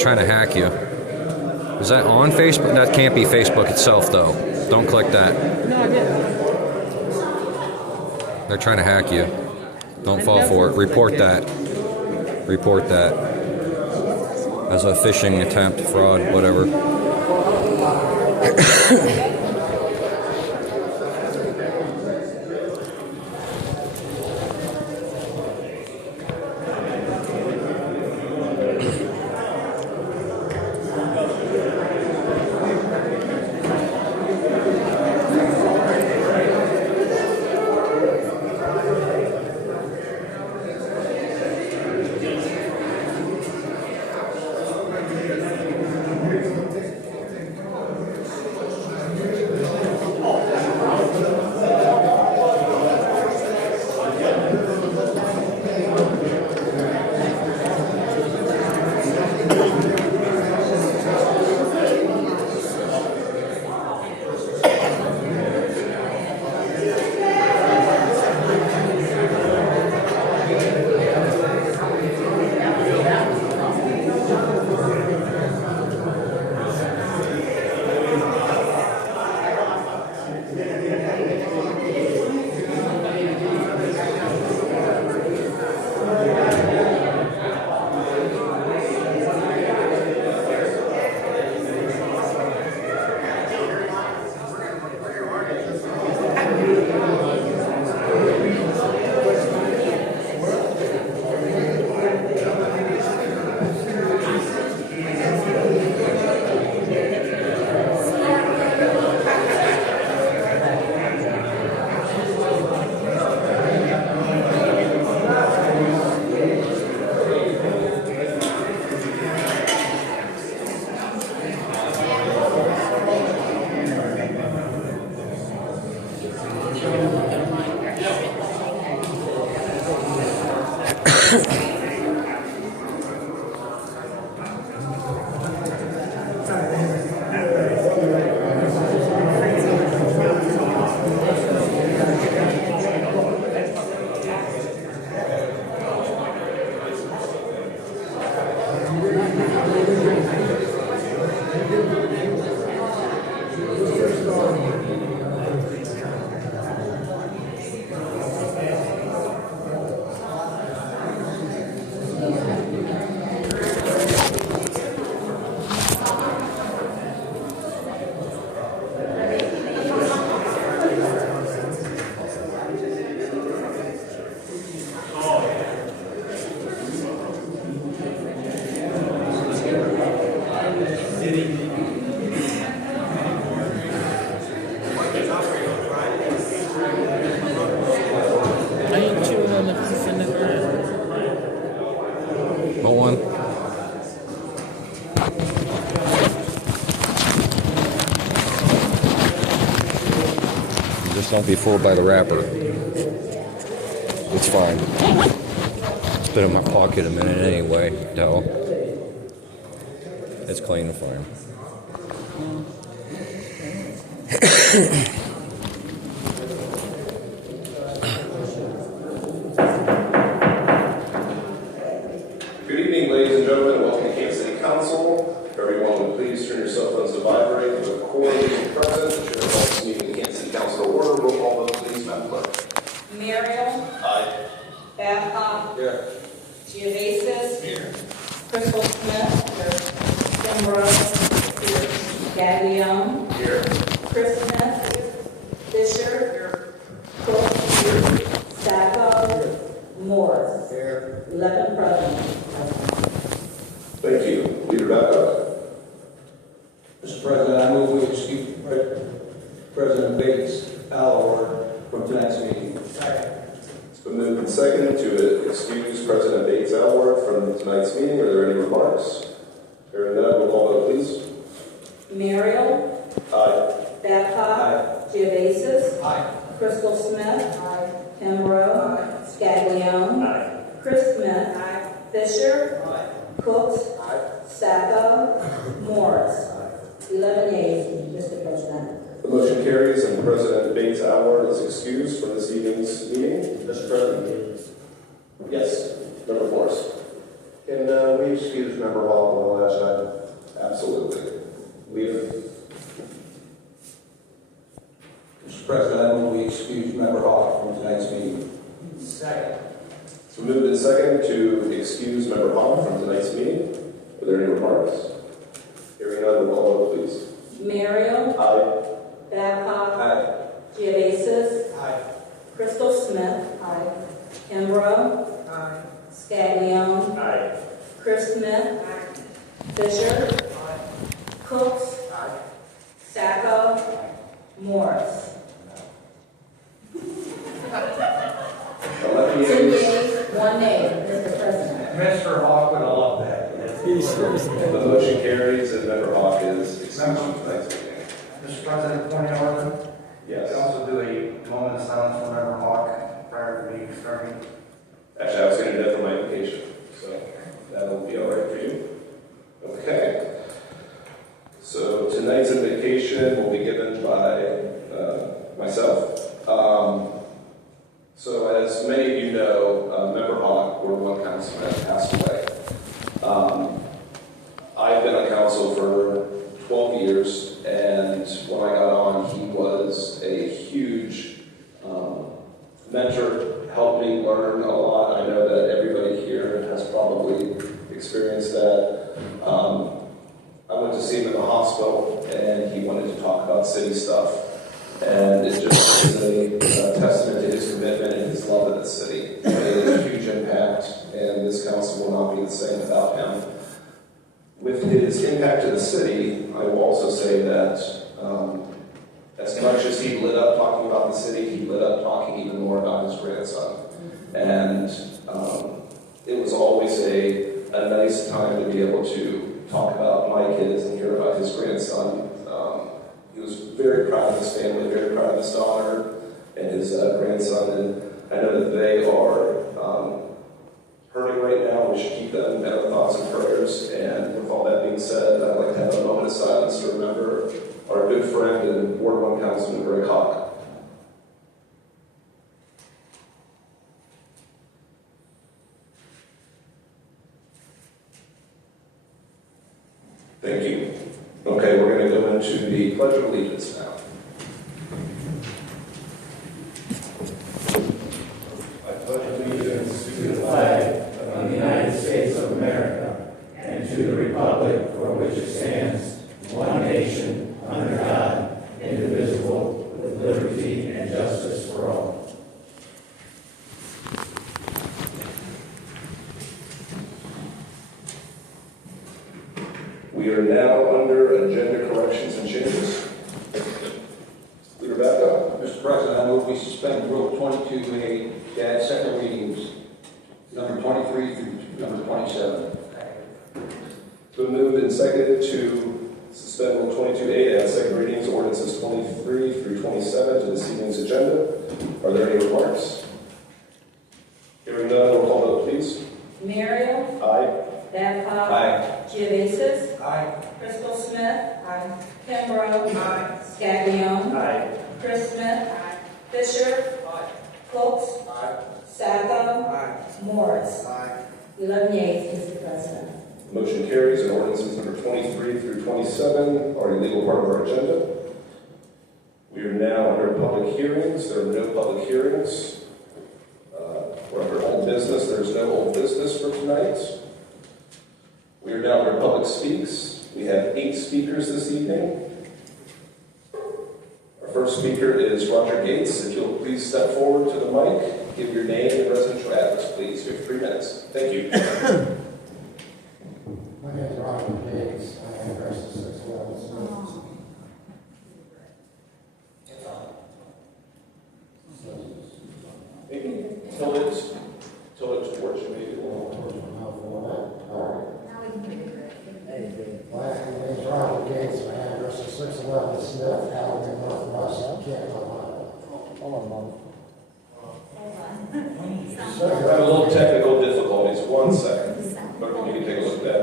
trying to hack you. Is that on Facebook? That can't be Facebook itself, though. Don't click that. No, I didn't. They're trying to hack you. Don't fall for it. Report that. Report that. As a phishing attempt, fraud, whatever. I ain't chewing on the piece in the ground. What one? Just don't be fooled by the wrapper. It's fine. It's been in my pocket a minute anyway, Dell. It's clean and fine. Good evening, ladies and gentlemen. Welcome to Kansas City Council. Everyone would please turn your cell phones to vibrate. The coordinating present, the chair calls this meeting of Kansas City Council to order. Roll call vote, please, Madam Clerk. Muriel. Aye. Babcock. Here. Geovasis. Here. Crystal Smith. Here. Kimbrough. Here. Gaglione. Here. Chris Smith. Fisher. Here. Cook. Here. Sacco. Here. Morris. Here. 11 present. Thank you. Leader Babcock. Mr. President, I move we excuse President Bates Alor from tonight's meeting. It's been moved and seconded to excuse President Bates Alward from tonight's meeting. Are there any remarks? Hearing none, roll call vote, please. Muriel. Aye. Babcock. Aye. Geovasis. Aye. Crystal Smith. Kimbrough. Scaglione. Chris Smith. Fisher. Cooks. Sacco. Morris. 11 yeas, Mr. President. The motion carries and President Bates Alward is excused from this evening's meeting. Mr. President. Yes, Member Morris. Can we excuse Member Hall on the last item? Absolutely. Leader? Mr. President, I move we excuse Member Hawk from tonight's meeting. Second. So moved and second to excuse Member Hall from tonight's meeting. Are there any remarks? Hearing none, roll call vote, please. Merrill, Aye. Babcock, Aye. Geovasis, Aye. Crystal Smith, Kimbrough, Aye. Scaglione, Aye. Chris Smith, Fisher, Cooks, Sacco, Morris. 11 Two yeas. yeas, one nay, Mr. President. Mr. Hawk would have loved that. The motion carries and Member Hawk is excused from tonight's meeting. Mr. President, point of order. Yes. We also do a moment of silence for Member Hawk prior to the meeting starting. Actually, I was going to do that for my invocation, so that'll be all right for you. Okay. So tonight's invocation will be given by myself. So as many of you know, Member Hawk, Ward 1 councilman, passed away. I've been on council for 12 years, and when I got on, he was a huge mentor, helped me learn a lot. I know that everybody here has probably experienced that. I went to see him in the hospital, and he wanted to talk about city stuff. And it just is a testament to his commitment and his love of the city. He made a huge impact, and this council will not be the same without him. With his impact to the city, I will also say that as much as he lit up talking about the city, he lit up talking even more about his grandson. And it was always a nice time to be able to talk about my kids and hear about his grandson. He was very proud of his family, very proud of his daughter and his grandson. And I know that they are hurting right now. We should keep them in our thoughts and prayers. And with all that being said, I'd like to have a moment of silence to remember our good friend and Ward 1 Councilman Greg Hawk. Thank you. Okay, we're going to go into the Pledge of Allegiance now. I pledge allegiance to the flag of the United States of America and to the republic for which it stands, one nation, under God, indivisible, with liberty and justice for all. We are now under agenda corrections and changes. Leader Babcock. Mr. President, I move we suspend Rule 22A, add second readings, number 23 through number 27. It's been moved and seconded to suspend Rule 22A, add second readings, ordinances 23 through 27 to this evening's agenda. Are there any remarks? Hearing none, roll call vote, please. Merrill, Aye. Babcock, Aye. Geovasis, Aye. Crystal Smith, Kimbrough, Scaglione, Aye. Chris Smith, Fisher, Cooks, Sacco, Morris. 11 yeas, Mr. President. Motion carries and ordinances number 23 through 27 are a legal part of our agenda. We are now under public hearings. There are no public hearings. We're under old business. There's no old business for tonight. We are now under public speaks. We have 8 speakers this evening. Our first speaker is Roger Gates. If you'll please step forward to the mic, give your name and residential address, please. You have 3 minutes. Thank you. My name is Roger Gates. I am address the 6 levels. Maybe till it's towards you, maybe. My name is Roger Gates. My address is 611 Smith Avenue, Northwest, Canton, Ohio. Hold on a moment. We're having a little technical difficulties. 1 second. But you can take a look at that.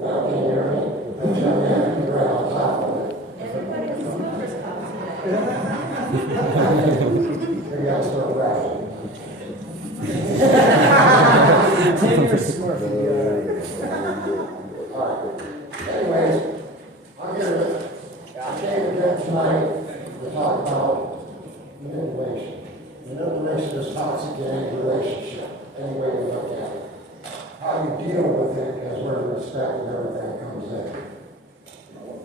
Now, can you hear me? I'm right on top of it. And information is toxic in any relationship, any way we look at it. How you deal with it is where the respect and everything comes in.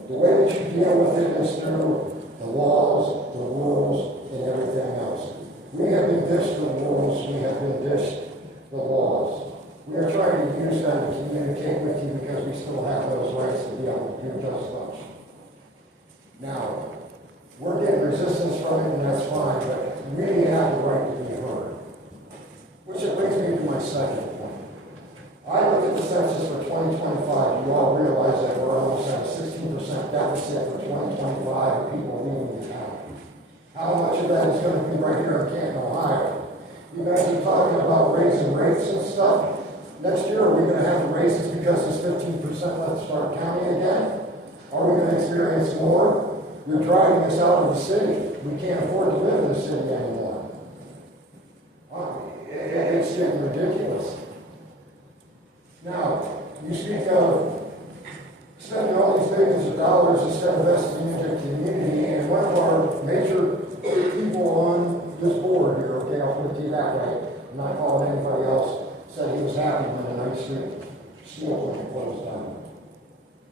The way that you deal with it is through the laws, the rules, and everything else. We have been dished the rules, we have been dished the laws. We are trying to use them to communicate with you because we still have those rights to be able to do just such. Now, we're getting resistance from it, and that's fine, but we really have the right to be heard. Which brings me to my second point. I looked at the census for 2025. You all realize that we're almost at a 16% deficit for 2025 of people leaving the county. How much of that is going to be right here in Canton, Ohio? You guys are talking about raising rates and stuff. Next year, are we going to have raises because there's 15% left Stark County again? Are we going to experience more? You're driving us out of the city. We can't afford to live in the city anymore. It's getting ridiculous. Now, you speak of spending all these billions of dollars instead of investing into the community, and one of our major people on this board here, okay, I'll put it to you that way, I'm not calling anybody else, said he was happy when the Ninth Street steel plant closed down.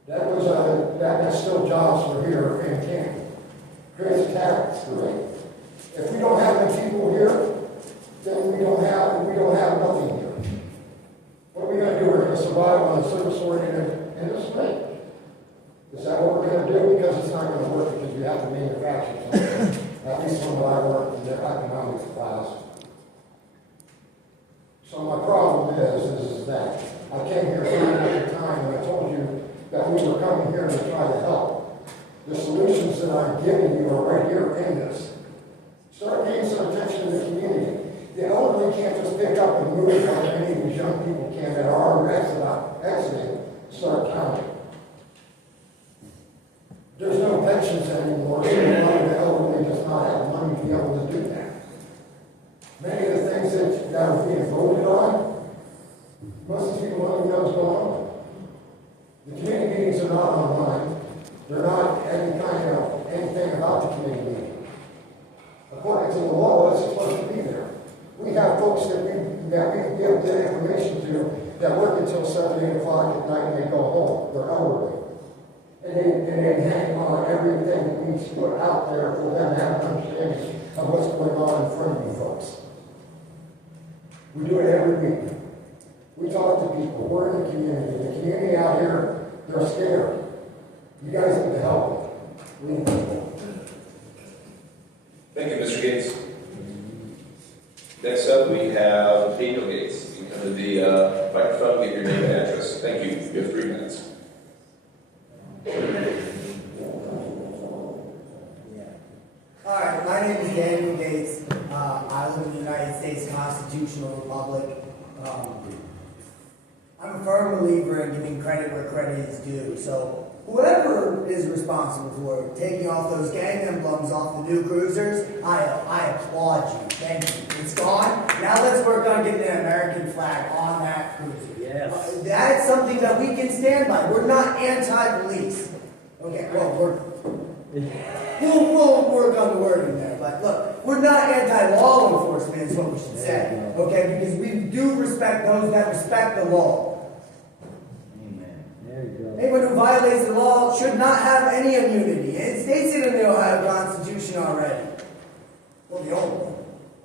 That's still jobs for here in Canton. Creates a tax rate. If we don't have the people here, then we don't have nothing here. What are we going to do? We're going to survive on the service-oriented industry? Is that what we're going to do? Because it's not going to work because we have to manufacture something. At least when I work in the economics class. So my problem is that I came here at the time and I told you that we were coming here to try to help. The solutions that I'm giving you are right here in this. Start paying some attention to the community. The elderly can't just pick up and move like many of these young people can that are exiting Stark County. There's no pensions anymore, so a lot of the elderly does not have money to be able to do that. Many of the things that are being voted on, most of the people don't even know what's going on. The committee meetings are not online. They're not anything about the committee meeting. According to the law, it's supposed to be there. We have folks that we give the information to that work until 7, 8 o'clock at night and they go home. They're elderly. And they hang on everything that needs to put out there for them to have an understanding of what's going on in front of you folks. We do it every week. We talk to people. We're in the community. The community out here, they're scared. You guys need to help them. Thank you, Mr. Gates. Next up, we have Daniel Gates. You come to the microphone, give your name and address. Thank you. You have 3 minutes. All right, my name is Daniel Gates. I live in the United States Constitutional Republic. I'm a firm believer in giving credit where credit is due. So whoever is responsible for taking off those gang emblems off the new cruisers, I applaud you. Thank you. It's gone. Now let's work on getting an American flag on that cruiser. Yes. That's something that we can stand by. We're not anti-police. Okay, well, we'll work on the wording there. But look, we're not anti-law enforcement is what we should say. Okay, because we do respect those that respect the law. Amen. There you go. Anyone who violates the law should not have any immunity. It states it in the Ohio Constitution already. Well, the old one.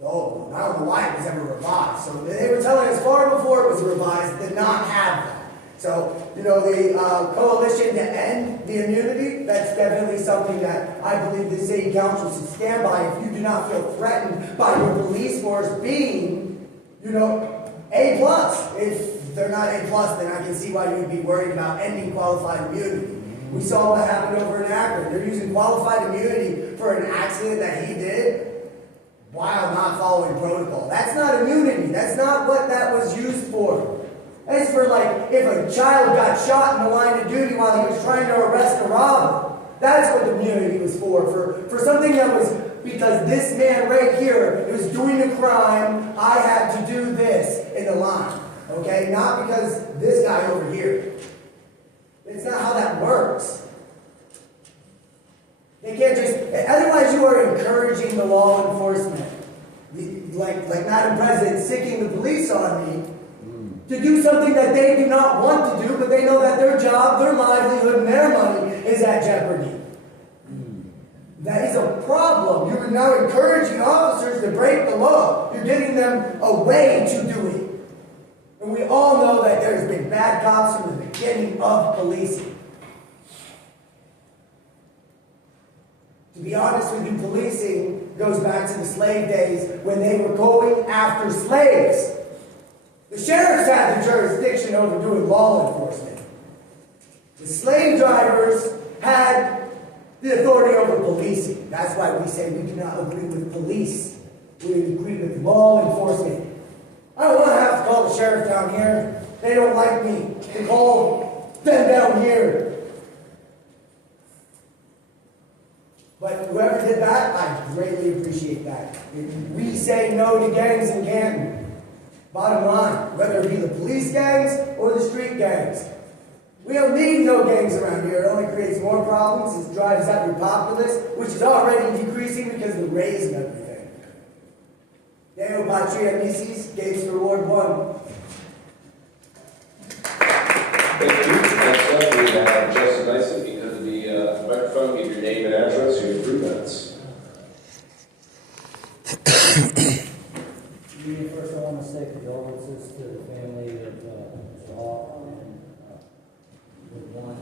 The old one. I don't know why it was ever revised. So they were telling us far before it was revised, did not have that. So, the coalition to end the immunity, that's definitely something that I believe the city council should stand by if you do not feel threatened by your police force being, A+. If they're not A+, then I can see why you'd be worried about ending qualified immunity. We saw what happened over in Akron. They're using qualified immunity for an accident that he did while not following protocol. That's not immunity. That's not what that was used for. As for if a child got shot in the line of duty while he was trying to arrest a robber, that's what the immunity was for something that was because this man right here was doing a crime, I had to do this in the line. Okay? Not because this guy over here. It's not how that works. They can't just, otherwise you are encouraging the law enforcement. like Madam President, sicking the police on me to do something that they do not want to do, but they know that their job, their livelihood, and their money is at jeopardy. That is a problem. You're now encouraging officers to break the law. You're giving them a way to do it. And we all know that there's been bad cops from the beginning of policing. To be honest with you, policing goes back to the slave days when they were going after slaves. The sheriffs had the jurisdiction over doing law enforcement. The slave drivers had the authority over policing. That's why we say we do not agree with police. We agree with law enforcement. I don't want to have to call the sheriff down here. They don't like me. They call them down here. But whoever did that, I greatly appreciate that. We say no to gangs in Canton. Bottom line, whether it be the police gangs or the street gangs. We don't need no gangs around here. It only creates more problems. It drives up your populace, which is already decreasing because of the raise and everything. Daniel Patria Mises, Gates for Ward 1. Thank you. Next up, we have Justin Nicely. Because of the microphone, give your name and address, you have 3 minutes. First, I want to say condolences to the family of Mr. Hawk and with one.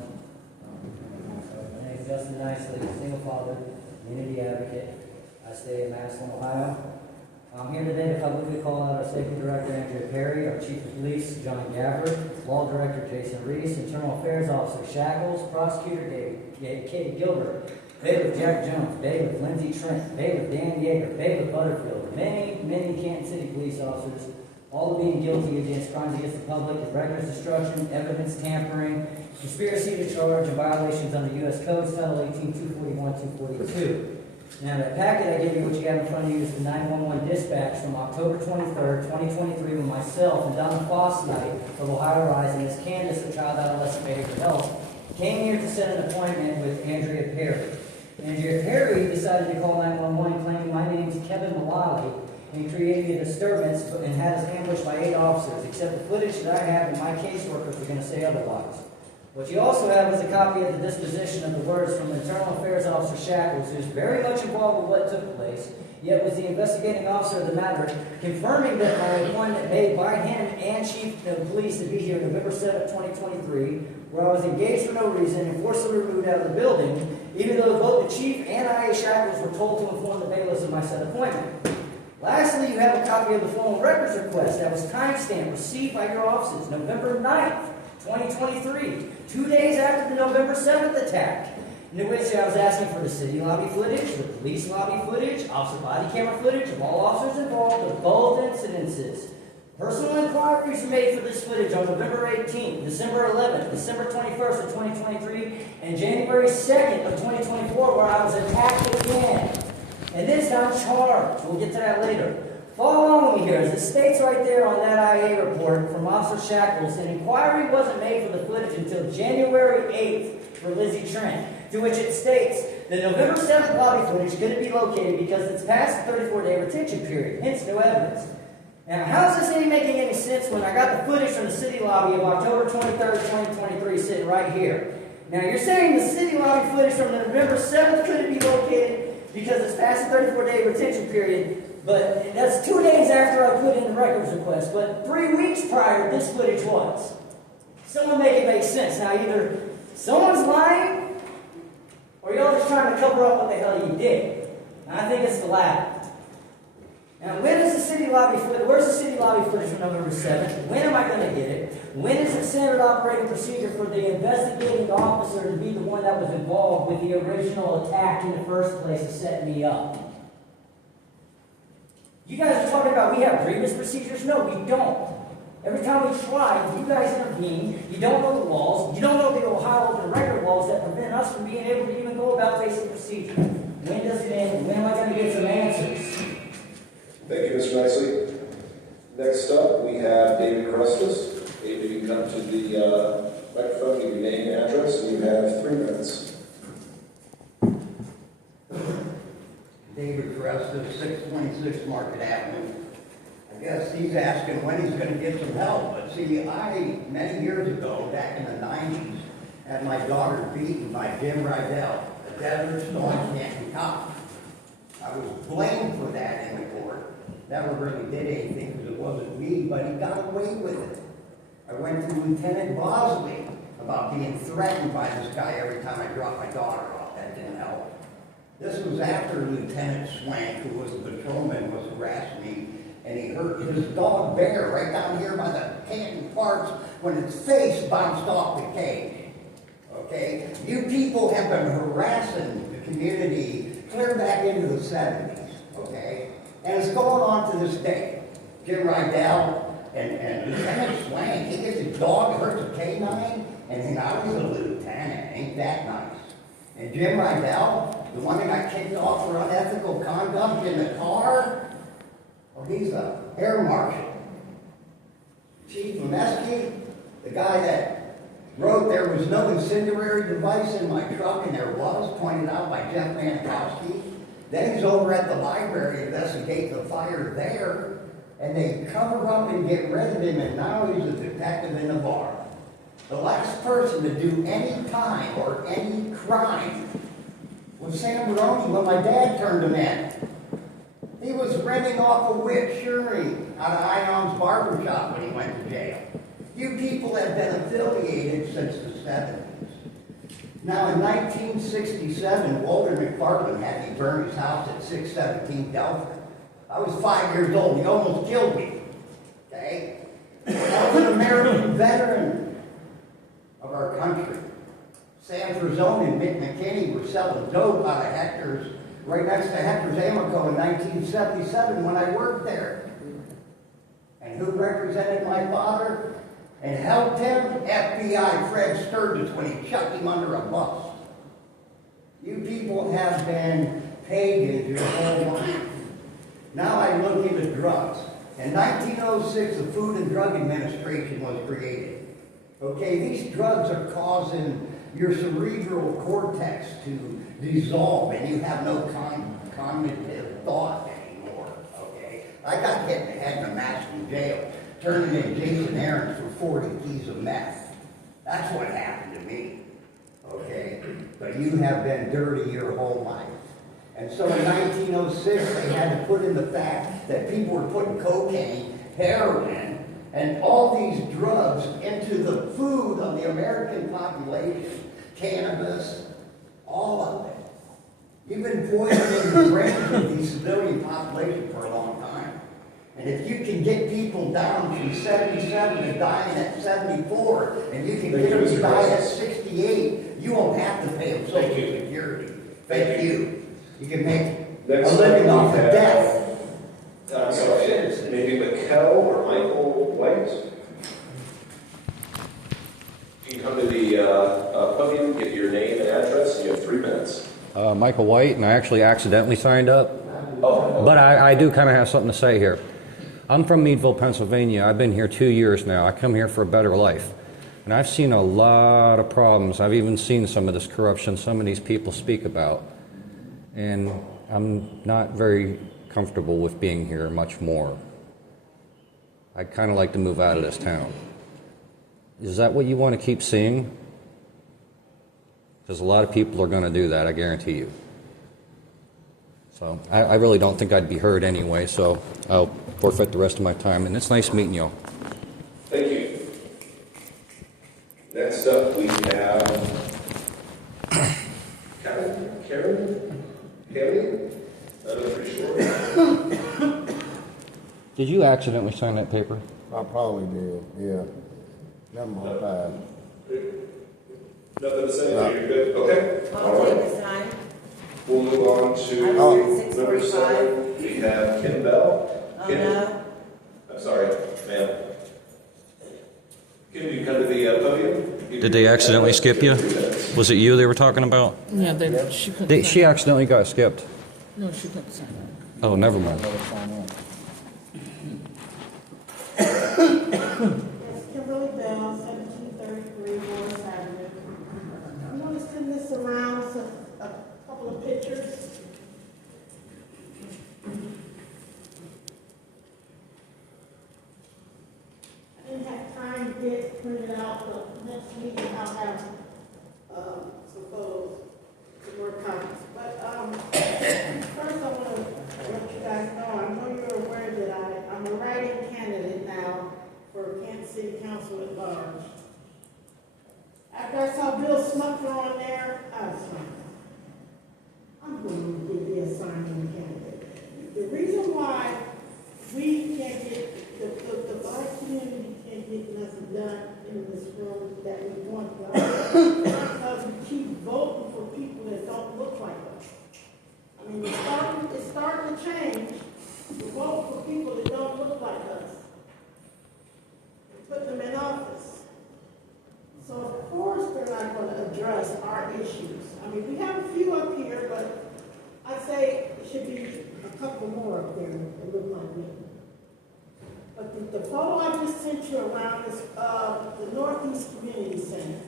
My name is Justin Nicely, single father, community advocate. I stay in Madison, Ohio. I'm here today to publicly call out our safety director, Andrea Perry, our chief of police, John Gabbard, law director, Jason Reese, internal affairs officer, Shackles, prosecutor, Katie Gilbert, bailiff Jack Jones, bailiff Lindsey Trent, bailiff Dan Yeager, bailiff Butterfield, many Canton City police officers, all being guilty against crimes against the public, records destruction, evidence tampering, conspiracy to charge, and violations under U.S. Code, Title 18, 241, 242. Now, the packet I give you, which you have in front of you, is the 911 dispatch from October 23rd, 2023, when myself and Donna Fosnight of Ohio Rising, as Candace, a child adolescent behavioral health, came here to set an appointment with Andrea Perry. Andrea Perry decided to call 911 claiming my name is Kevin Mullally and creating a disturbance and had us ambushed by 8 officers, except the footage that I have and my caseworkers are going to say otherwise. What you also have is a copy of the disposition of the words from Internal Affairs Officer Shackles, who's very much involved with what took place, yet was the investigating officer of the matter, confirming that my appointment made by him and Chief of Police to be here November 7, 2023, where I was engaged for no reason and forcibly removed out of the building, even though both the Chief and I.A. Shackles were told to inform the bailiffs of my said appointment. Lastly, you have a copy of the formal records request that was timestamped received by your offices November 9th, 2023, 2 days after the November 7th attack, in which I was asking for the city lobby footage, the police lobby footage, officer body camera footage of all officers involved of both incidences. Personal inquiries were made for this footage on November 18th, December 11th, December 21st of 2023, and January 2nd of 2024, where I was attacked again. And this time charged. We'll get to that later. Follow along with me here. As it states right there on that IA report from Officer Shackles, an inquiry wasn't made for the footage until January 8th for Lizzie Trent, to which it states the November 7th lobby footage is going to be located because it's past the 34-day retention period, hence no evidence. Now, how is this making any sense when I got the footage from the city lobby of October 23rd, 2023 sitting right here? Now, you're saying the city lobby footage from the November 7th couldn't be located because it's past the 34-day retention period, but that's 2 days after I put in the records request. But 3 weeks prior, this footage was. Someone make it make sense. Now, either someone's lying, or y'all just trying to cover up what the hell you did. And I think it's the latter. Now, when is the city lobby footage? Where's the city lobby footage from November 7th? When am I going to get it? When is it standard operating procedure for the investigating officer to be the one that was involved with the original attack in the first place to set me up? You guys are talking about we have grievance procedures? No, we don't. Every time we try, you guys intervene. You don't know the laws. You don't know the Ohio open record laws that prevent us from being able to even go about basic procedure. When does it end? When am I going to get some answers? Thank you, Mr. Nicely. Next up, we have David Crestus. David, you can come to the microphone, give your name and address, and you have 3 minutes. David Crestus, 626 Market Avenue, I guess he's asking when he's gonna get some help, but see, many years ago, back in the 90s, had my daughter beaten by Jim Rydell, a Desert Storm Canton cop. I was blamed for that in the court. Never really did anything because it wasn't me, but he got away with it. I went to Lieutenant Bosley about being threatened by this guy every time I dropped my daughter off. That didn't help. This was after Lieutenant Swank, who was a patrolman, was harassing me, and he hurt his dog Bear right down here by the Canton parts when its face bounced off the cage. Okay? You people have been harassing the community clear back into the 70s. Okay? And it's going on to this day. Jim Rydell and Lieutenant Swank, he gets his dog, hurts a canine, and I was a lieutenant. Ain't that nice? And Jim Rydell, the one that got kicked off for unethical conduct in the car, well, he's a air marshal. Chief Lemesky, the guy that wrote there was no incendiary device in my truck, and there was, pointed out by Jeff Manikowski. Then he's over at the library investigating the fire there, and they cover up and get rid of him, and now he's a detective in the bar. The last person to do any time or any crime was Sam Baroni when my dad turned him in. He was renting off a Whit Shuri out of Ion's barbershop when he went to jail. You people have been affiliated since the 70s. Now, in 1967, Walter McFarland had me burn his house at 617 Delphin. I was 5 years old. He almost killed me. Okay? I was an American veteran of our country. Sam Frazone and Mick McKinney were selling dope out of Hector's, right next to Hector's Amoco in 1977 when I worked there. And who represented my father and helped him? FBI Fred Sturgis when he chucked him under a bus. You people have been pagans your whole life. Now I look into drugs. In 1906, the Food and Drug Administration was created. Okay, these drugs are causing your cerebral cortex to dissolve, and you have no cognitive thought anymore. Okay, I got hit in the head in a Madison jail, turning in Jason Aarons for 40 keys of meth. That's what happened to me. Okay, but you have been dirty your whole life. And so in 1906, they had to put in the fact that people were putting cocaine, heroin, and all these drugs into the food of the American population. Cannabis, all of it. You've been poisoning the brains of the civilian population for a long time. And if you can get people down from 77 to dying at 74, and you can get them to die at 68, you won't have to pay them Social Security. Thank you. You can make a living off of death. I'm sorry, maybe Mikkel or Michael White. You can come to the podium, give your name and address, and you have 3 minutes. Michael White, and I actually accidentally signed up. Oh. But I do kind of have something to say here. I'm from Meadville, Pennsylvania. I've been here 2 years now. I come here for a better life. And I've seen a lot of problems. I've even seen some of this corruption some of these people speak about. And I'm not very comfortable with being here much more. I'd kind of like to move out of this town. Is that what you want to keep seeing? Because a lot of people are going to do that, I guarantee you. So I really don't think I'd be heard anyway, so I'll forfeit the rest of my time. And it's nice meeting you. Thank you. Next up, we have Karen? Haley? I'm pretty sure. Did you accidentally sign that paper? I probably did, yeah. Never mind. Nothing to say? No. You're good? Okay. All Take right. this time. We'll move on to number 7. We have Kim Bell. Oh, Kim. no. I'm sorry, ma'am. Kim, you come to the podium? Did they accidentally skip you? Was it you they were talking about? Yeah, she couldn't. She accidentally got skipped. No, she couldn't sign it. Oh, never mind. Kimberly Bell, 1733 Morris Avenue. I'm going to send this around with a couple of pictures. it printed out, but next meeting I'll have, some photos, some more copies. But, first I want to let you guys know, I know you're aware that I'm a writing candidate now for Kansas City Council at Large. After I saw Bill Smucker on there, I was like, I'm going to be assigned candidate. The reason why we can't get, the black community can't get nothing done in this room that we want done, because we keep voting for people that don't look like us. I mean, it's starting to change. We vote for people that don't look like us. We put them in office. So of course they're not going to address our issues. I mean, we have a few up here, but I'd say it should be a couple more up there that look like me. But the photo I just sent you around is the Northeast Community Center.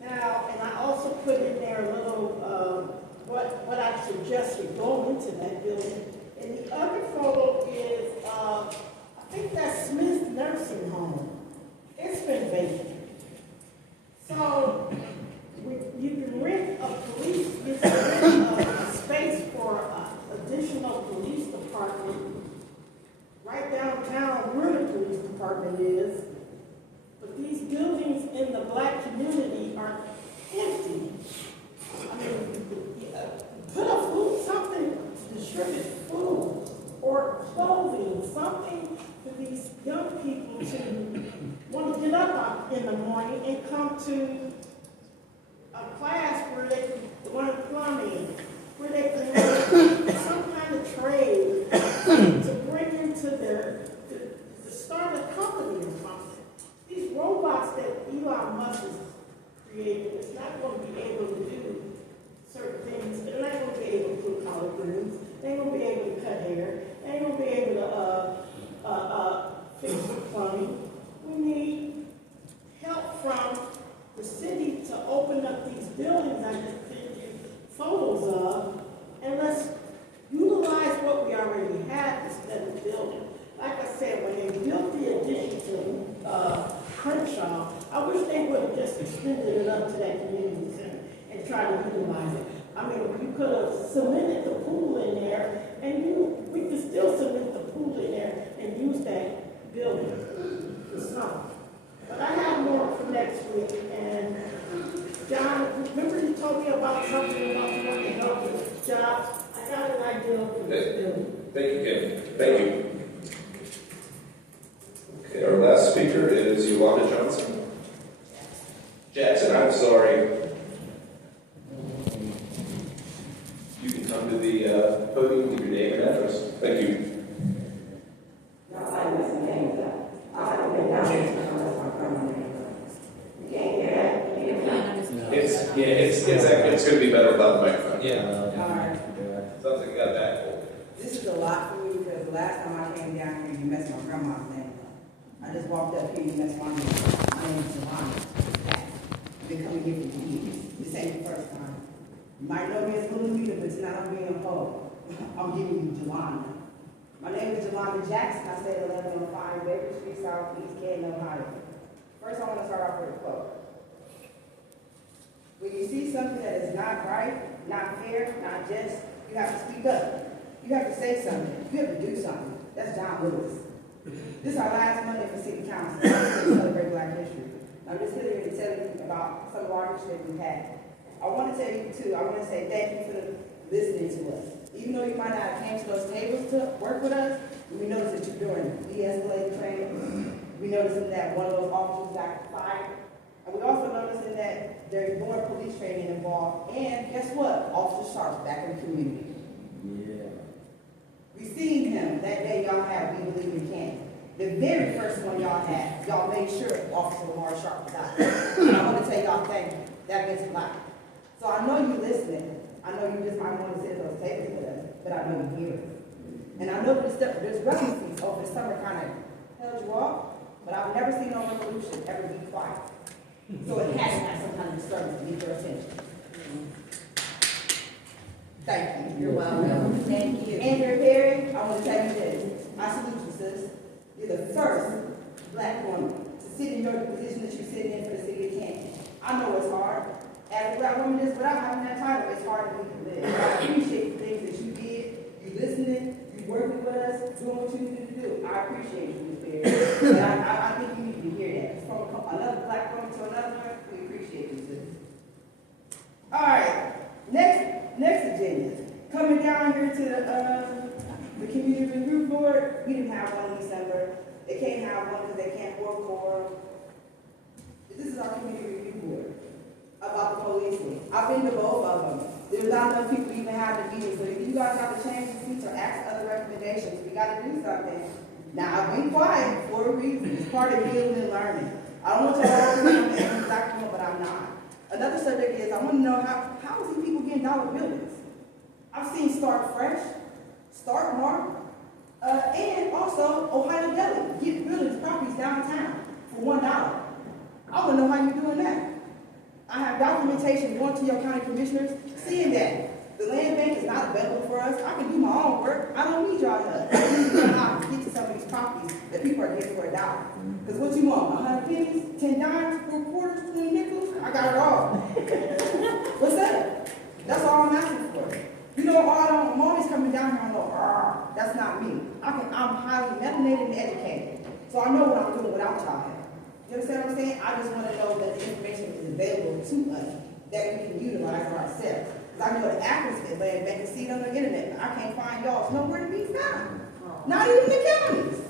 Now, and I also put in there a little what I suggested going into that building. And the other photo is I think that's Smith Nursing Home. It's been vacant. So you can rent a space for additional police department right downtown where the police department is. But these buildings in the black community are empty. I mean, put a food, something, distribute food or clothing, something for these young people to want to get up in the morning and come to a class where they can learn plumbing, where they can learn some kind of trade to bring into to start a company or something. These robots that Elon Musk has created is not going to be able to do certain things. They're not going to be able to put collard greens. They ain't going to be able to cut hair. They ain't going to be able to fix the plumbing. We need help from the city to open up these buildings I just sent you photos of, and let's utilize what we already have instead of building. Like I said, when they built the addition to Crenshaw, I wish they would have just extended it up to that community center and tried to utilize it. I mean, you could have cemented the pool in there, and we could still cement the pool in there and use that building for something. But I have more for next week, and John, remember you told me about something about you want to help with jobs? I got an idea for this building. Thank you, Kim. Thank you. Okay, our last speaker is Yolanda Johnson. Jackson, I'm sorry. You can come to the podium with your name and address. Thank you. It's going to be better without the microphone. Yeah. Sounds like you got a back full. This is a lot for me because the last time I came down here, you messed my grandma's name up. I just walked up here, you messed my name up. My name is Yolanda. I've been coming here for years. This ain't the first time. You might know me as Little Leader, but tonight I'm being a hoe. I'm giving you Yolanda. My name is Yolanda Jackson. I stay at 1105 Baker Street, Southeast Canton, Ohio. First, I want to start off with a quote. When you see something that is not right, not fair, not just, you have to speak up. You have to say something. You have to do something. That's John Lewis. This is our last Monday for City Council. To celebrate Black History. I'm just here to tell you about some of our history that we've had. I want to tell you, too, I want to say thank you for listening to us. Even though you might not have came to those tables to work with us, we noticed that you're doing de-escalating training. We noticed that one of those officers got fired. And we also noticed that there's more police training involved. And guess what? Officer Sharp's back in the community. Yeah. We seen him that day y'all had We Believe in Canton. The very first one y'all had, y'all made sure Officer Lamar Sharp was out there. And I want to tell y'all thank you. That means a lot. So I know you listening. I know you just might want to sit at those tables with us, but I know you hear it. And I know there's relevancies over the summer kind of held you off, but I've never seen no revolution ever be quiet. So it has to have some kind of disturbance to get your attention. Thank you. You're welcome. Thank you. Andrea Perry, I want to tell you this. I salute you, sis. You're the first Black woman to sit in your position that you're sitting in for the city of Canton. I know it's hard. As a black woman, just without having that title, it's hard for me to live. I appreciate the things that you did. You listening, you working with us, doing what you needed to do. I appreciate you, Ms. Berry. And I think you need to hear that. From another black woman to another one, we appreciate you, sis. All right, next agenda. Coming down here to the community review board, we didn't have one in December. They can't have one because they can't work quorum. This is our community review board about the policing. I've been to both of them. There's not enough people to even have the meetings. So if you guys have to change the seats or ask other recommendations, we got to do something. Now, I've been quiet for a reason. It's part of building and learning. I don't want to tell everything I'm the exact one, but I'm not. Another subject is I want to know how is these people getting dollar buildings? I've seen Start Fresh, Start Mark, and also Ohio Deli get buildings, properties downtown for $1. I want to know how you're doing that. I have documentation going to your county commissioners saying that the land bank is not available for us. I can do my own work. I don't need y'all help. I need to know how to get to some of these properties that people are getting for $1. Because what you want, 100 pennies, 10 dimes, 4 quarters, 20 nickels? I got it all. What's that? That's all I'm asking for. You know, I'm always coming down here and go, that's not me. I'm highly melanated and educated. So I know what I'm doing without y'all help. You understand what I'm saying? I just want to know that the information is available to us that we can utilize for ourselves. Because I know the accuracy, but they can see it on the internet. But I can't find y'all. It's nowhere to be found. Not even the counties.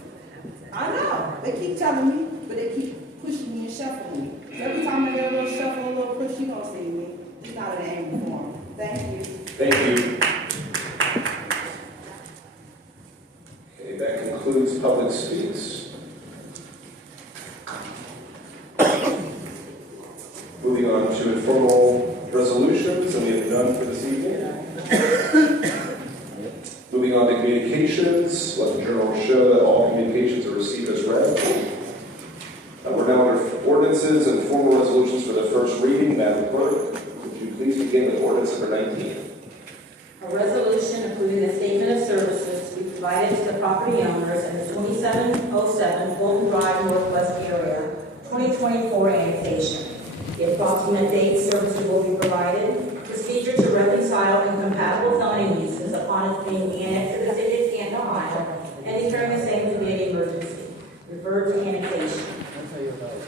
I know. They keep telling me, but they keep pushing me and shuffling me. So every time I get a little shuffle, a little push, you don't see me. It's not an angry form. Thank you. Thank you. Okay, that concludes public speaks. Moving on to informal resolutions, and we have none for this evening. Moving on to communications, let the journal show that all communications are received as read. We're now under ordinances and formal resolutions for the first reading. Madam Clerk, would you please begin with ordinance number 19? A resolution approving the statement of services to be provided to the property owners in the 2707 Fulton Drive Northwest area, 2024 annexation. The approximate date services will be provided, procedure to reconcile incompatible zoning uses upon its being annexed to the city of Canton, Ohio, and declaring the same to be an emergency. Refer to annexation.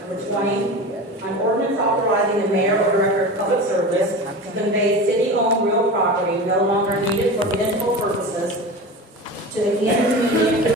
Number 20, an ordinance authorizing the mayor or director of public service to convey city-owned real property no longer needed for municipal purposes to the Canton Community